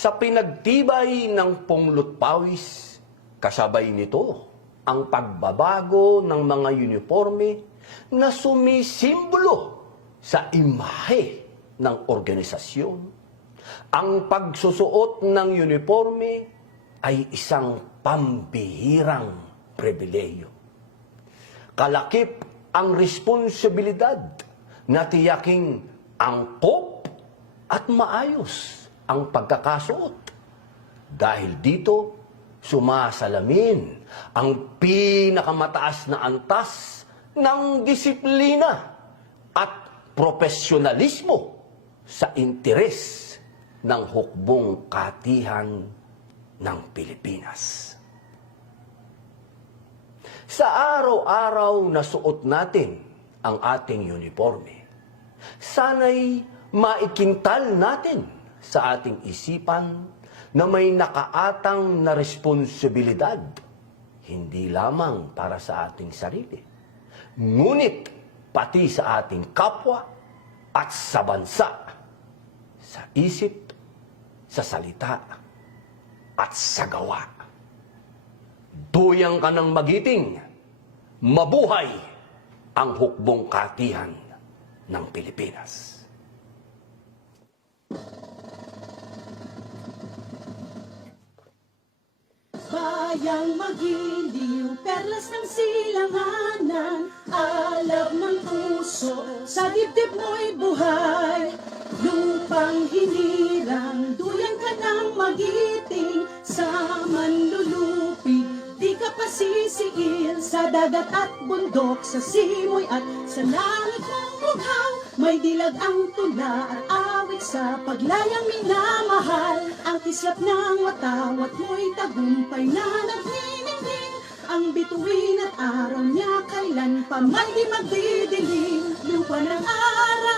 Sa pinagtibay ng punglot pawis, kasabay nito ang pagbabago ng mga uniforme na sumisimbolo sa imahe ng organisasyon. Ang pagsusuot ng uniforme ay isang pambihirang pribileyo. Kalakip ang responsibilidad na tiyaking angkop at maayos ang pagkakasuot. Dahil dito, sumasalamin ang pinakamataas na antas ng disiplina at profesionalismo sa interes ng hukbong katihan ng Pilipinas. Sa araw-araw na suot natin ang ating uniforme, sana'y maikintal natin sa ating isipan na may nakaatang na responsibilidad, hindi lamang para sa ating sarili, ngunit pati sa ating kapwa at sa bansa, sa isip, sa salita, at sa gawa. Tuyang ka ng magiting, mabuhay ang hukbong katihan ng Pilipinas. Bayang magiliw, perlas ng silanganan Alab ng puso, sa dibdib mo'y buhay. Lupang hinirang, duyan ka ng magiting Sa manlulupi, di ka pasisiil Sa dagat at bundok, sa simoy at sa langit mong bughaw May dilag ang tula at sa paglayang minamahal Ang tislap ng watawat mo'y tagumpay na nagniningning. Ang bituin at araw niya kailan pa may di magdidilim. Lupa ng araw